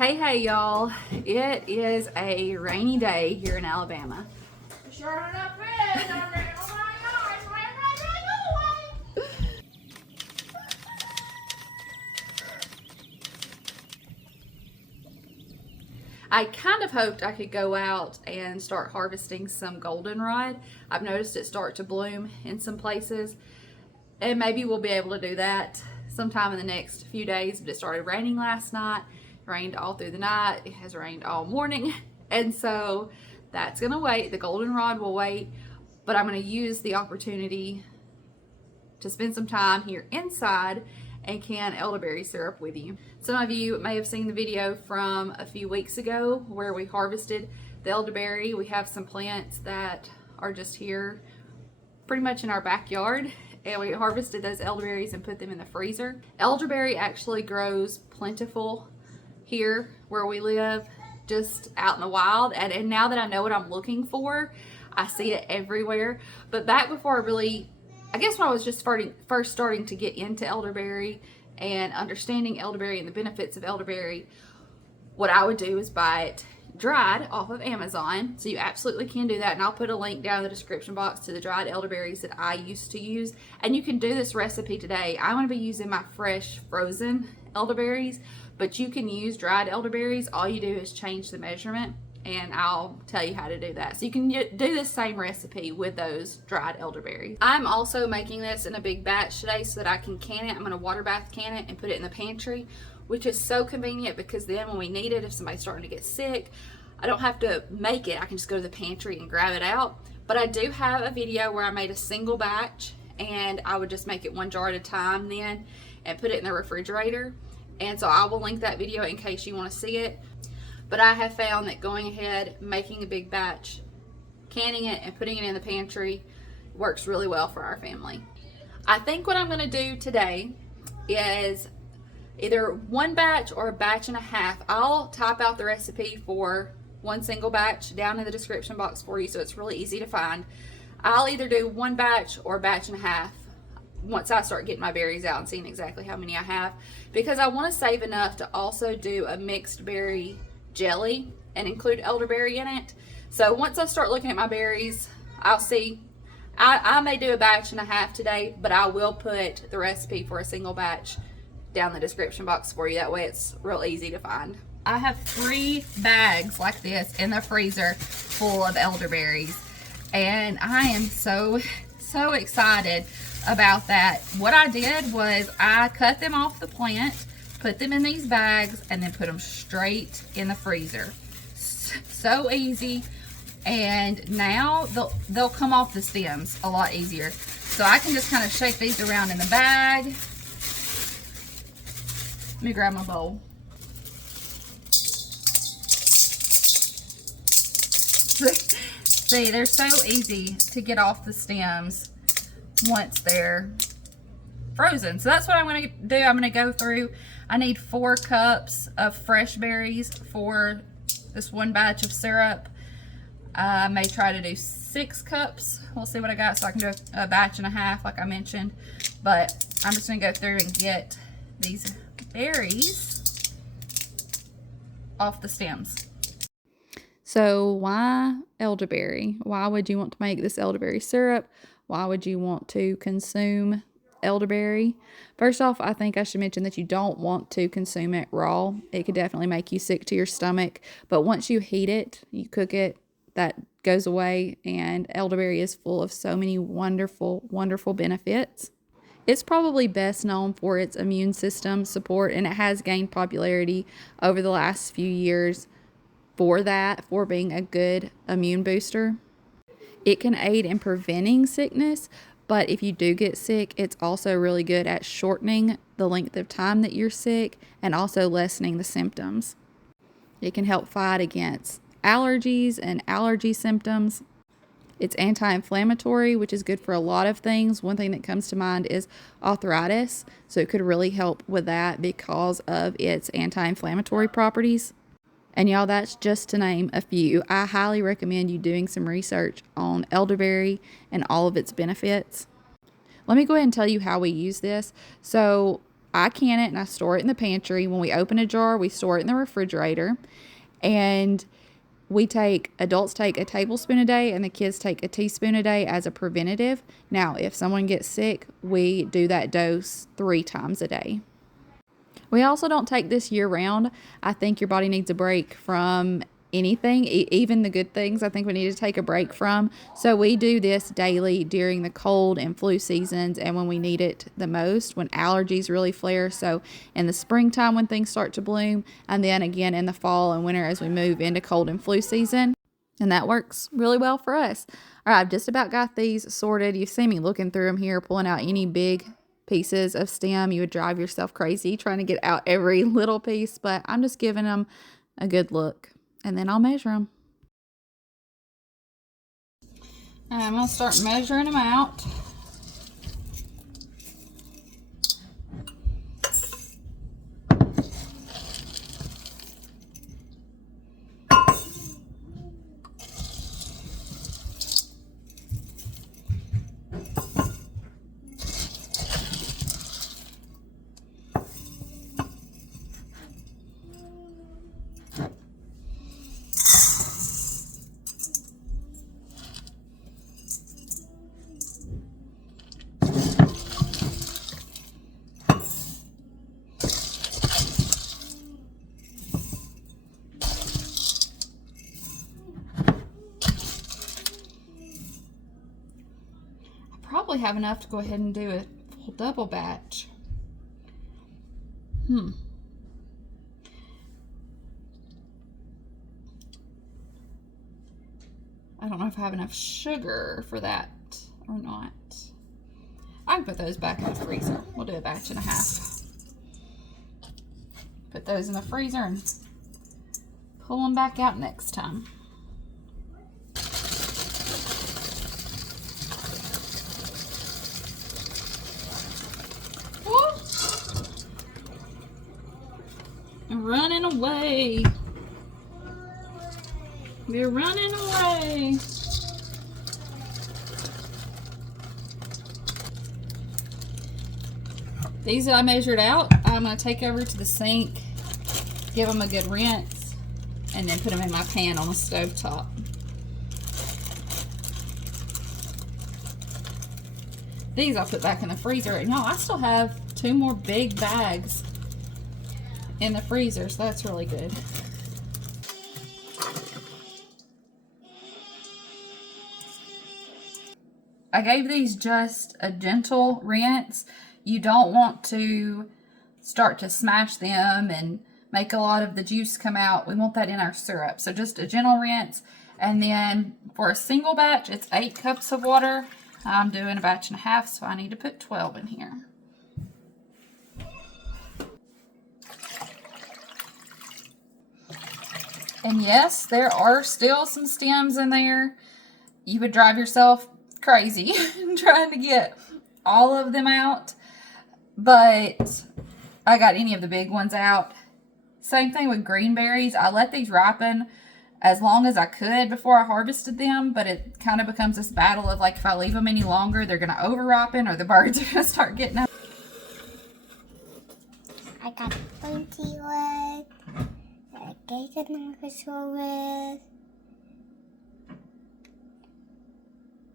Hey y'all, it is a rainy day here in Alabama. Sure enough is. Oh my gosh, where's my away? I kind of hoped I could go out and start harvesting some goldenrod. I've noticed it start to bloom in some places, and maybe we'll be able to do that sometime in the next few days. But it started raining last night. It rained all through the night. It has rained all morning, and so that's gonna wait. The goldenrod will wait, but I'm gonna use the opportunity to spend some time here inside and can elderberry syrup with you. Some of you may have seen the video from a few weeks ago where we harvested the elderberry. We have some plants that are just here pretty much in our backyard, and we harvested those elderberries and put them in the freezer. Elderberry actually grows plentiful here where we live, just out in the wild, and now that I know what I'm looking for, I see it everywhere. But back before I guess when I was just first starting to get into elderberry and understanding elderberry and the benefits of elderberry, what I would do is buy it dried off of Amazon. So you absolutely can do that, and I'll put a link down in the description box to the dried elderberries that I used to use. And you can do this recipe today. I'm going to be using my fresh frozen elderberries, but you can use dried elderberries. All you do is change the measurement, and I'll tell you how to do that. So you can do this same recipe with those dried elderberries. I'm also making this in a big batch today so that I can can it. I'm going to water bath can it and put it in the pantry, which is so convenient because then when we need it, if somebody's starting to get sick, I don't have to make it. I can just go to the pantry and grab it out. But I do have a video where I made a single batch, and I would just make it one jar at a time then and put it in the refrigerator. And so I will link that video in case you want to see it. But I have found that going ahead, making a big batch, canning it, and putting it in the pantry works really well for our family. I think what I'm going to do today is either one batch or a batch and a half. I'll type out the recipe for one single batch down in the description box for you, so it's really easy to find. I'll either do one batch or a batch and a half once I start getting my berries out and seeing exactly how many I have, because I want to save enough to also do a mixed berry jelly and include elderberry in it. So once I start looking at my berries, I'll see. I may do a batch and a half today, but I will put the recipe for a single batch down in the description box for you. That way it's real easy to find. I have 3 bags like this in the freezer full of elderberries, and I am so excited about that. What I did was I cut them off the plant, put them in these bags, and then put them straight in the freezer. So easy. And now they'll come off the stems a lot easier. So I can just kind of shake these around in the bag. Let me grab my bowl. See, they're so easy to get off the stems once they're frozen. So that's what I'm going to do. I'm going to go through. I need 4 cups of fresh berries for this one batch of syrup. I may try to do 6 cups. We'll see what I got, so I can do a batch and a half like I mentioned. But I'm just going to go through and get these berries off the stems. So why elderberry? Why would you want to make this elderberry syrup? Why would you want to consume elderberry? First off, I think I should mention that you don't want to consume it raw. It could definitely make you sick to your stomach. But once you heat it, you cook it, that goes away. And elderberry is full of so many wonderful, wonderful benefits. It's probably best known for its immune system support, and it has gained popularity over the last few years for being a good immune booster. It can aid in preventing sickness, but if you do get sick, it's also really good at shortening the length of time that you're sick and also lessening the symptoms. It can help fight against allergies and allergy symptoms. It's anti-inflammatory, which is good for a lot of things. One thing that comes to mind is arthritis, so it could really help with that because of its anti-inflammatory properties. And y'all, that's just to name a few. I highly recommend you doing some research on elderberry and all of its benefits. Let me go ahead and tell you how we use this. So I can it and I store it in the pantry. When we open a jar, we store it in the refrigerator. And adults take a tablespoon a day and the kids take a teaspoon a day as a preventative. Now, if someone gets sick, we do that dose 3 times a day. We also don't take this year round. I think your body needs a break from anything, even the good things. I think we need to take a break from. So we do this daily during the cold and flu seasons and when we need it the most, when allergies really flare. So in the springtime when things start to bloom, and then again in the fall and winter as we move into cold and flu season. And that works really well for us. All right, I've just about got these sorted. You see me looking through them here, pulling out any big pieces of stem. You would drive yourself crazy trying to get out every little piece, but I'm just giving them a good look. And then I'll measure them. And I'm going to start measuring them out. Probably have enough to go ahead and do a full double batch. I don't know if I have enough sugar for that or not. I can put those back in the freezer. We'll do a batch and a half. Put those in the freezer and pull them back out next time. Running away. They're running away. These that I measured out, I'm going to take over to the sink, give them a good rinse, and then put them in my pan on the stove top. These I'll put back in the freezer. And y'all, I still have 2 more big bags in the freezer, so that's really good. I gave these just a gentle rinse. You don't want to start to smash them and make a lot of the juice come out. We want that in our syrup. So just a gentle rinse. And then for a single batch, it's 8 cups of water. I'm doing a batch and a half, so I need to put 12 in here. And yes, there are still some stems in there. You would drive yourself crazy trying to get all of them out. But I got any of the big ones out. Same thing with green berries. I let these ripen as long as I could before I harvested them. But it kind of becomes this battle of like, if I leave them any longer, they're going to over ripen or the birds are going to start getting them. I got pointy wood. I gave it with.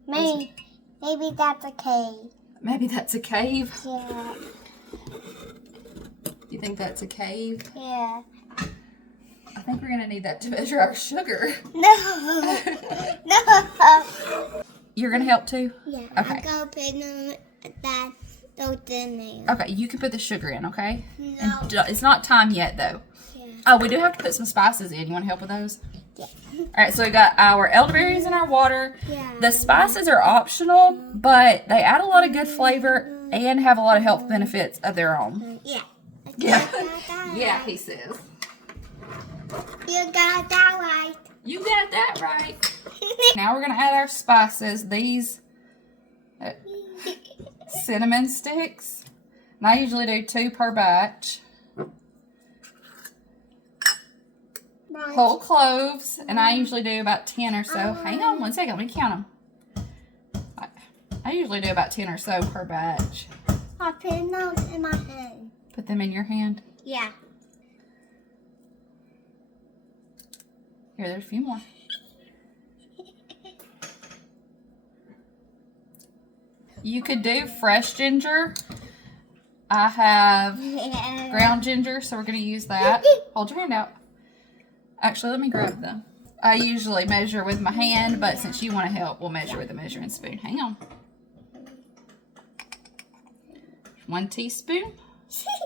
Maybe that's a cave. Maybe that's a cave? Yeah. You think that's a cave? Yeah. I think we're going to need that to measure our sugar. No. No. You're going to help too? Yeah. Okay. I'm going to put those in there. Okay, you can put the sugar in, okay? No. And it's not time yet though. Yeah. Oh, we do have to put some spices in. You want to help with those? Yeah. Alright, so we got our elderberries in our water. Yeah. The spices are optional, but they add a lot of good flavor and have a lot of health benefits of their own. Yeah. Yeah. Yeah, he says. You got that right. You got that right. Now we're going to add our spices. These cinnamon sticks. And I usually do 2 per batch. Whole cloves, and I usually do about 10 or so. Hang on one second, let me count them. I usually do about 10 or so per batch. I put them in my hand. Put them in your hand. Yeah. Here, there's a few more. You could do fresh ginger. I have ground ginger, so we're going to use that. Hold your hand out. Actually, let me grab them. I usually measure with my hand, but since you want to help, we'll measure with a measuring spoon. Hang on. 1 teaspoon.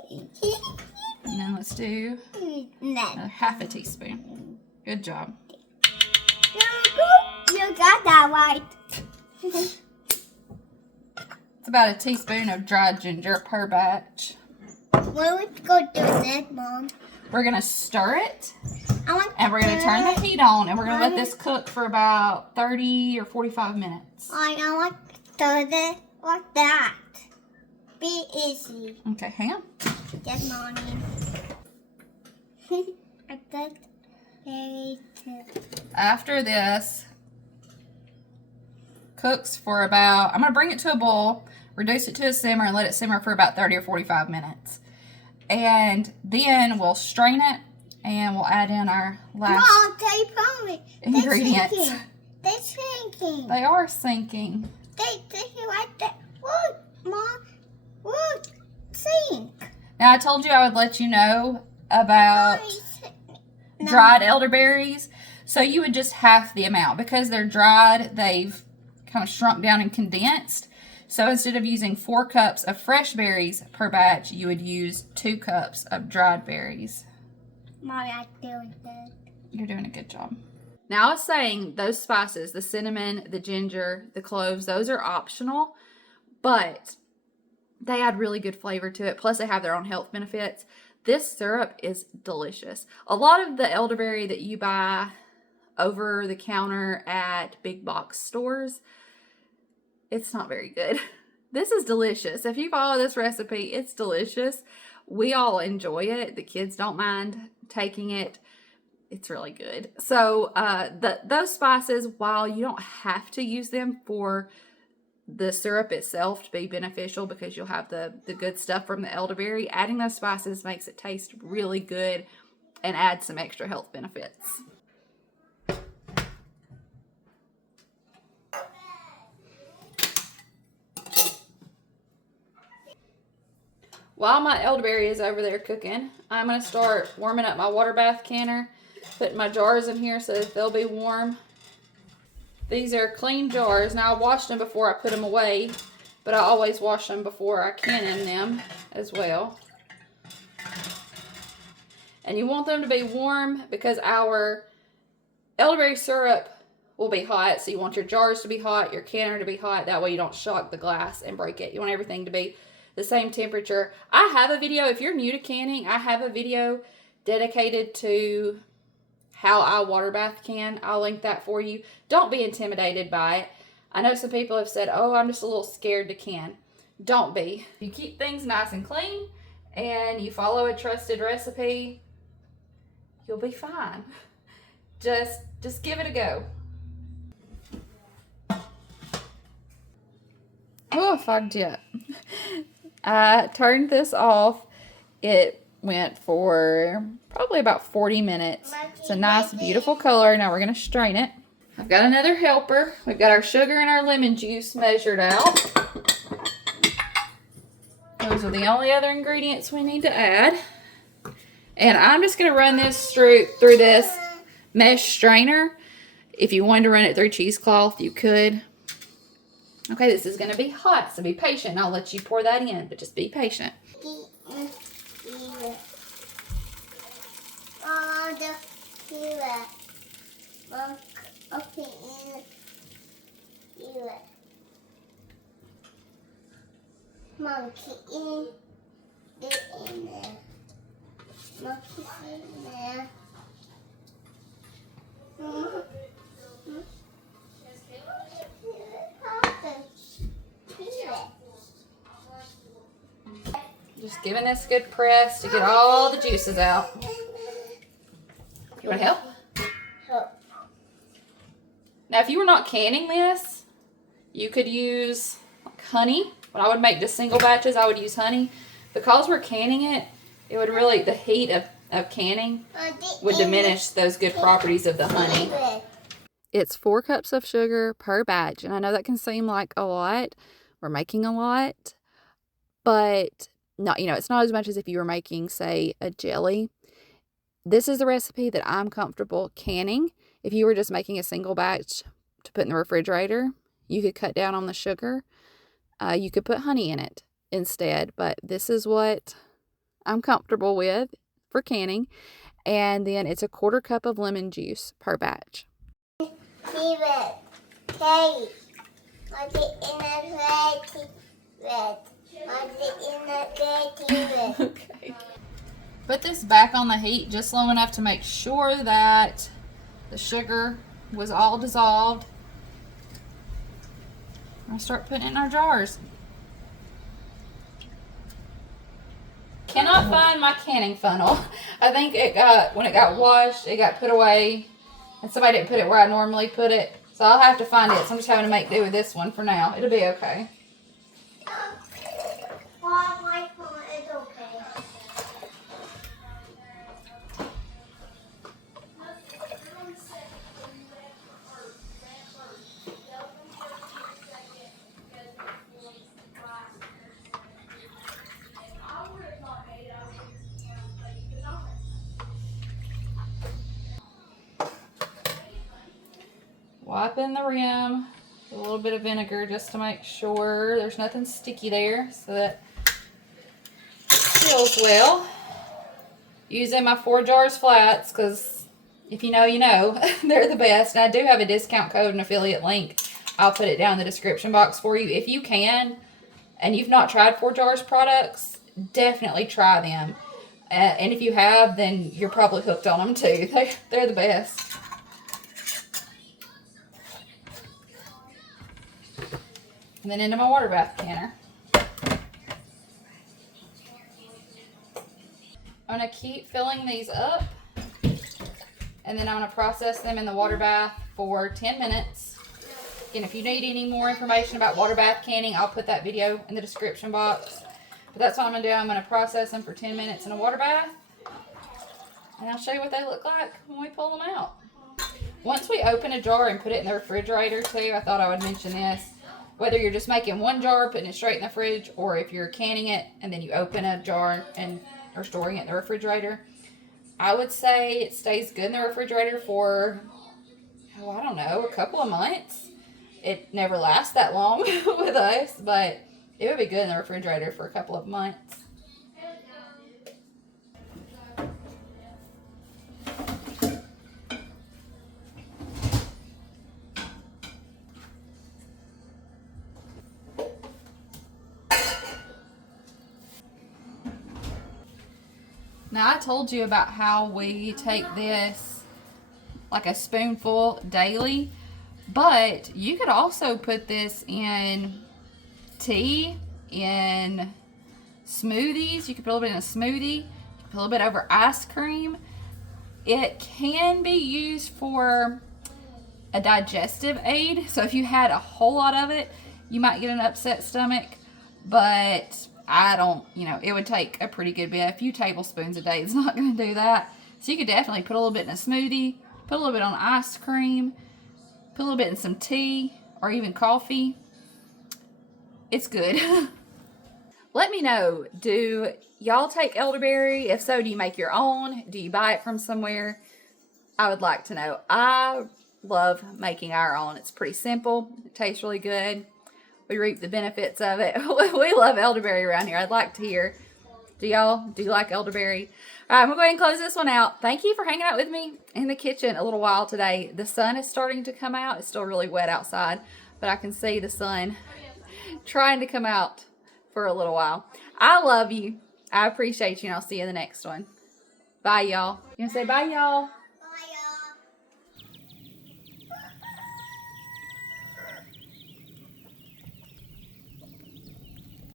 And then let's do another half a teaspoon. Good job. You got that right. It's about a teaspoon of dried ginger per batch. When we go do this, Mom? We're going to stir it. And we're going to turn the heat on, and we're going to let this cook for about 30 or 45 minutes. I want to do this like that. Be easy. Okay, hang on. Good morning. I did very too. After this cooks for about, I'm going to bring it to a boil, reduce it to a simmer, and let it simmer for about 30 or 45 minutes. And then we'll strain it, and we'll add in our last ingredients. They're sinking. They are sinking. They like that. Look, Mom. Look, sink. Now, I told you I would let you know about dried elderberries. So you would just half the amount. Because they're dried, they've kind of shrunk down and condensed. So instead of using 4 cups of fresh berries per batch, you would use 2 cups of dried berries. Mommy, I'm doing good. You're doing a good job. Now, I was saying those spices, the cinnamon, the ginger, the cloves, those are optional. But they add really good flavor to it. Plus, they have their own health benefits. This syrup is delicious. A lot of the elderberry that you buy over the counter at big box stores, it's not very good. This is delicious. If you follow this recipe, it's delicious. We all enjoy it. The kids don't mind taking it. It's really good. So those spices, while you don't have to use them for the syrup itself to be beneficial because you'll have the good stuff from the elderberry, adding those spices makes it taste really good and adds some extra health benefits. While my elderberry is over there cooking, I'm going to start warming up my water bath canner, putting my jars in here so that they'll be warm. These are clean jars. Now, I washed them before I put them away, but I always wash them before I can in them as well. And you want them to be warm because our elderberry syrup will be hot. So you want your jars to be hot, your canner to be hot. That way you don't shock the glass and break it. You want everything to be the same temperature. I have a video, if you're new to canning, I have a video dedicated to how I water bath can. I'll link that for you. Don't be intimidated by it. I know some people have said, oh, I'm just a little scared to can. Don't be. You keep things nice and clean and you follow a trusted recipe, you'll be fine. Just give it a go. Oh, I fogged you up. I turned this off. It went for probably about 40 minutes. It's a nice, beautiful color. Now we're going to strain it. I've got another helper. We've got our sugar and our lemon juice measured out. Those are the only other ingredients we need to add. And I'm just going to run this through this mesh strainer. If you wanted to run it through cheesecloth, you could. Okay, this is going to be hot, so be patient. I'll let you pour that in, but just be patient. Monkey in there. Monkey in there. Just giving this a good press to get all the juices out. You want to help? Help. Now, if you were not canning this, you could use like honey. When I would make just single batches, I would use honey. Because we're canning it, it would really, the heat of canning would diminish those good properties of the honey. It's 4 cups of sugar per batch. And I know that can seem like a lot. We're making a lot. But not, it's not as much as if you were making, say, a jelly. This is the recipe that I'm comfortable canning. If you were just making a single batch to put in the refrigerator, you could cut down on the sugar. You could put honey in it instead. But this is what I'm comfortable with for canning. And then it's a 1/4 cup of lemon juice per batch. Okay. Put this back on the heat just low enough to make sure that the sugar was all dissolved. I'm gonna start putting it in our jars. Cannot find my canning funnel. I think when it got washed, it got put away, and somebody didn't put it where I normally put it. So I'll have to find it. So I'm just having to make do with this one for now. It'll be okay. It's okay. Wiping the rim with a little bit of vinegar just to make sure there's nothing sticky there, so that seals well. Using my 4 jars flats, because if you know, you know. They're the best. And I do have a discount code and affiliate link. I'll put it down in the description box for you. If you can, and you've not tried 4 jars products, definitely try them. And if you have, then you're probably hooked on them too. They're the best. And then into my water bath canner. I'm going to keep filling these up. And then I'm going to process them in the water bath for 10 minutes. Again, if you need any more information about water bath canning, I'll put that video in the description box. But that's what I'm going to do. I'm going to process them for 10 minutes in a water bath. And I'll show you what they look like when we pull them out. Once we open a jar and put it in the refrigerator too, I thought I would mention this. Whether you're just making 1 jar, putting it straight in the fridge, or if you're canning it and then you open a jar and are storing it in the refrigerator, I would say it stays good in the refrigerator for, I don't know, a couple of months. It never lasts that long with us, but it would be good in the refrigerator for a couple of months. Now, I told you about how we take this like a spoonful daily, but you could also put this in tea, in smoothies. You could put a little bit in a smoothie, you could put a little bit over ice cream. It can be used for a digestive aid. So if you had a whole lot of it, you might get an upset stomach, but I don't, it would take a pretty good bit. A few tablespoons a day is not going to do that. So you could definitely put a little bit in a smoothie, put a little bit on ice cream, put a little bit in some tea or even coffee. It's good. Let me know, do y'all take elderberry? If so, do you make your own? Do you buy it from somewhere? I would like to know. I love making our own. It's pretty simple. It tastes really good. We reap the benefits of it. We love elderberry around here. I'd like to hear, do you like elderberry? All right, I'm going to go ahead and close this one out. Thank you for hanging out with me in the kitchen a little while today. The sun is starting to come out. It's still really wet outside, but I can see the sun trying to come out for a little while. I love you. I appreciate you, and I'll see you in the next one. Bye, y'all. You want to say bye, y'all?